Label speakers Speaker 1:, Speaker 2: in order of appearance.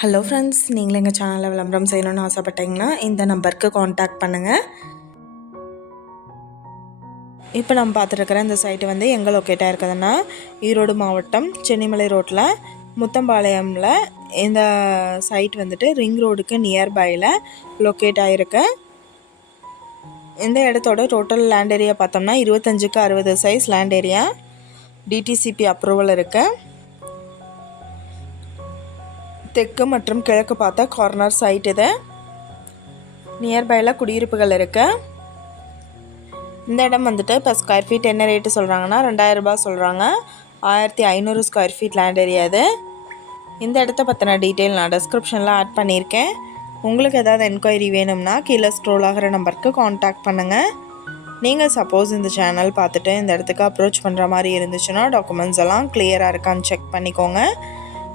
Speaker 1: Hello friends நீங்களும் எங்கள் சேனலில் விளம்பரம் செய்யணும்னு ஆசைப்பட்டீங்கன்னா இந்த நம்பருக்கு காண்டாக்ட் பண்ணுங்கள் இப்போ நம்ம பார்த்துருக்குற இந்த சைட்டு வந்து எங்கே லொக்கேட்டாக இருக்குதுன்னா ஈரோடு மாவட்டம் சென்னிமலை ரோட்டில் முத்தம்பாளையமில் இந்த சைட் வந்துட்டு ரிங் ரோடுக்கு நியர்பையில் லொக்கேட் ஆகிருக்கு இந்த இடத்தோட டோட்டல் லேண்ட் ஏரியா பார்த்தோம்னா இருபத்தஞ்சுக்கு அறுபது size land area DTCP approval இருக்குது தெற்கு மற்றும் கிழக்கு பார்த்த கார்னர் சைட் இது. நியர்பையில் குடியிருப்புகள் இருக்குது இந்த இடம் வந்துட்டு இப்போ ஸ்கொயர் ஃபீட் என்ன ரேட்டு சொல்கிறாங்கன்னா ரெண்டாயிரரூபா சொல்கிறாங்க ஆயிரத்தி ஐநூறு ஸ்கொயர் ஃபீட் லேண்ட் ஏரியா இது. இந்த இடத்த பற்றின டீட்டெயில் நான் டிஸ்கிரிப்ஷனில் ஆட் பண்ணியிருக்கேன். உங்களுக்கு ஏதாவது என்கொயரி வேணும்னா கீழே ஸ்க்ரோல் ஆகிற நம்பருக்கு காண்டாக்ட் பண்ணுங்கள் நீங்கள் சப்போஸ் இந்த சேனல் பார்த்துட்டு இந்த இடத்துக்கு அப்ரோச் பண்ணுற மாதிரி இருந்துச்சுன்னா டாக்குமெண்ட்ஸ் எல்லாம் கிளியராக இருக்கான்னு செக் பண்ணிக்கோங்க.